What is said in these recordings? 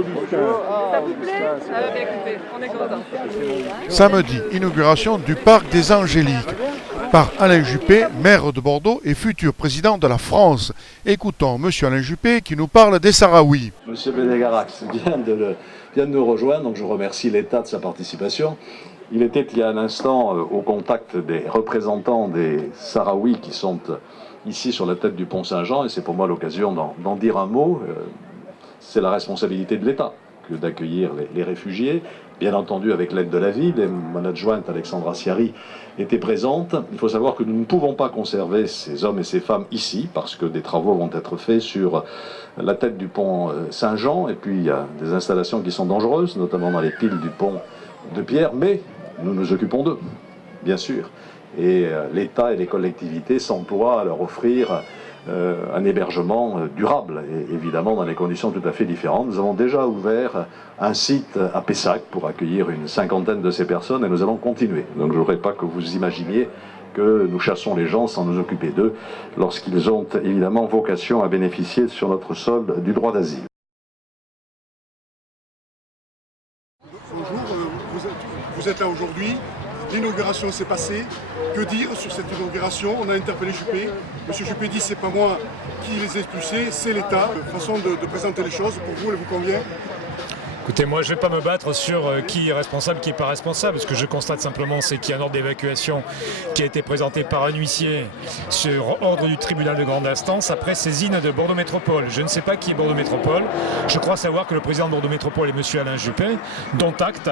Augustin. Ça vous plaît? Bien écoutez, on est content. Samedi, inauguration du Parc des Angéliques par Alain Juppé, maire de Bordeaux et futur président de la France. Écoutons monsieur Alain Juppé qui nous parle des Sahraouis. Monsieur Benegarax vient de nous rejoindre, donc je remercie l'État de sa participation. Il était il y a un instant au contact des représentants des Sahraouis qui sont ici sur la tête du pont Saint-Jean, et c'est pour moi l'occasion d'en dire un mot. C'est la responsabilité de l'État que d'accueillir les réfugiés, bien entendu avec l'aide de la ville, et mon adjointe Alexandra Siari était présente. Il faut savoir que nous ne pouvons pas conserver ces hommes et ces femmes ici, parce que des travaux vont être faits sur la tête du pont Saint-Jean, et puis il y a des installations qui sont dangereuses, notamment dans les piles du pont de pierre, mais nous nous occupons d'eux, bien sûr. Et l'État et les collectivités s'emploient à leur offrir un hébergement durable, et évidemment dans des conditions tout à fait différentes. Nous avons déjà ouvert un site à Pessac pour accueillir une cinquantaine de ces personnes, et nous allons continuer. Donc je ne voudrais pas que vous imaginiez que nous chassons les gens sans nous occuper d'eux, lorsqu'ils ont évidemment vocation à bénéficier sur notre sol du droit d'asile. Bonjour, vous êtes là aujourd'hui. L'inauguration s'est passée. Que dire sur cette inauguration? On a interpellé Juppé. Monsieur Juppé dit c'est pas moi qui les ai expulsés, c'est l'État. Façon de présenter les choses, pour vous, elle vous convient? Écoutez, moi je ne vais pas me battre sur qui est responsable, qui n'est pas responsable. Ce que je constate simplement, c'est qu'il y a un ordre d'évacuation qui a été présenté par un huissier sur ordre du tribunal de grande instance après saisine de Bordeaux Métropole. Je ne sais pas qui est Bordeaux Métropole. Je crois savoir que le président de Bordeaux Métropole est monsieur Alain Juppé, dont acte.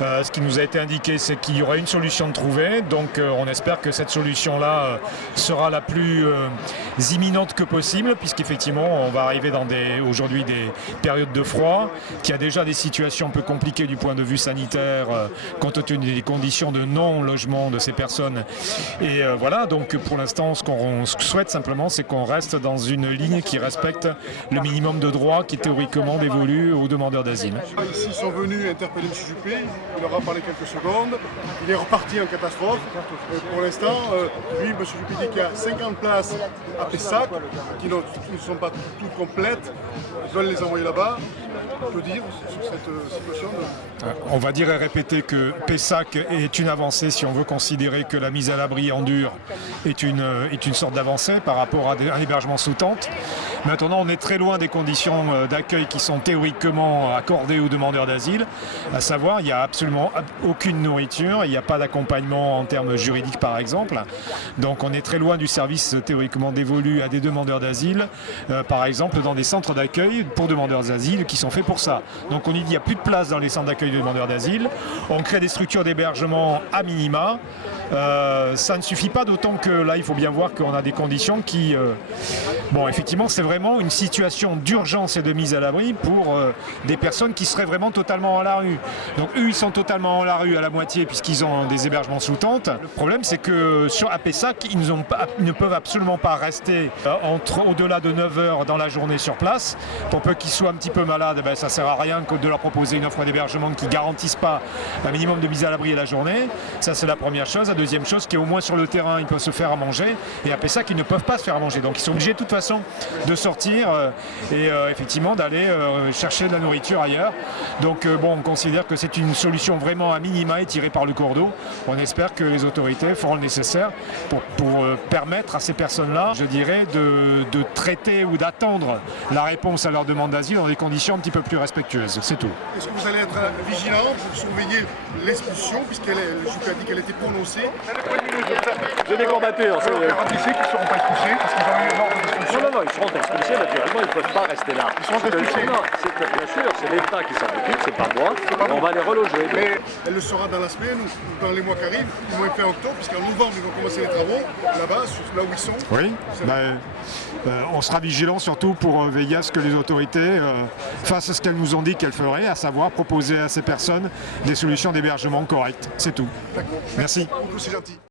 Ce qui nous a été indiqué, c'est qu'il y aura une solution de trouver. Donc on espère que cette solution-là sera la plus imminente que possible, puisqu'effectivement on va arriver dans aujourd'hui des périodes de froid, qu'il y a déjà des situations un peu compliquées du point de vue sanitaire, compte tenu des conditions de non-logement de ces personnes. Et voilà, donc pour l'instant, ce qu'on souhaite simplement, c'est qu'on reste dans une ligne qui respecte le minimum de droits qui est théoriquement dévolu aux demandeurs d'asile. Ici, ils sont venus interpeller M. Juppé, il leur a parlé quelques secondes, il est reparti en catastrophe. Pour l'instant, lui, M. Juppé dit qu'il y a 50 places à Pessac, qui ne sont pas toutes complètes, ils veulent les envoyer là-bas. Que dire sur cette situation? On va dire et répéter que Pessac est une avancée si on veut considérer que la mise à l'abri en dur est une sorte d'avancée par rapport à un hébergement sous tente. Maintenant, on est très loin des conditions d'accueil qui sont théoriquement accordées aux demandeurs d'asile, à savoir il n'y a absolument aucune nourriture, il n'y a pas d'accompagnement en termes juridiques par exemple. Donc on est très loin du service théoriquement dévolu à des demandeurs d'asile, par exemple dans des centres d'accueil pour demandeurs d'asile qui sont faits pour ça. Donc on dit qu'il n'y a plus de place dans les centres d'accueil de demandeurs d'asile. On crée des structures d'hébergement à minima. Ça ne suffit pas, d'autant que là il faut bien voir qu'on a des conditions qui... Bon, effectivement c'est vraiment une situation d'urgence et de mise à l'abri pour des personnes qui seraient vraiment totalement à la rue. Donc eux ils sont totalement à la rue à la moitié puisqu'ils ont des hébergements sous tente. Le problème c'est que à Pessac ils ne peuvent absolument pas rester au-delà de 9 heures dans la journée sur place. Pour peu qu'ils soient un petit peu malades, ben, ça ne sert à rien que de leur proposer une offre d'hébergement qui ne garantisse pas un minimum de mise à l'abri à la journée. Ça c'est la première chose. La deuxième chose, qui est au moins sur le terrain ils peuvent se faire à manger, et à Pessac ils ne peuvent pas se faire à manger. Donc ils sont obligés de toute façon de sortir et effectivement d'aller chercher de la nourriture ailleurs. Donc bon, on considère que c'est une solution vraiment à minima et tirée par le cordeau. On espère que les autorités feront le nécessaire pour permettre à ces personnes-là, je dirais, de traiter ou d'attendre la réponse à leur demande d'asile dans des conditions un petit peu plus respectueuses. C'est tout. Est-ce que vous allez être vigilant pour surveiller l'expulsion, puisqu'elle Juppé a dit qu'elle était prononcée? J'ai des combattants. Garantissez qu'ils ne seront pas expulsés parce qu'ils ont eu l'ordre d'expulsion. Non, ils seront expulsés naturellement, ils ne peuvent pas rester là. Ils seront expulsés. Non, bien sûr, c'est l'État qui s'en occupe, c'est pas moi. On va les reloger. Mais elle le sera dans la semaine ou dans les mois qui arrivent, au moins fin octobre, puisqu'en novembre ils vont commencer les travaux là-bas, là où ils sont. Oui, on sera vigilant surtout pour veiller à ce que les autorités fassent ce qu'elles nous ont dit qu'elles feraient, à savoir proposer à ces personnes des solutions d'hébergement correctes. C'est tout. D'accord. Merci. C'est gentil.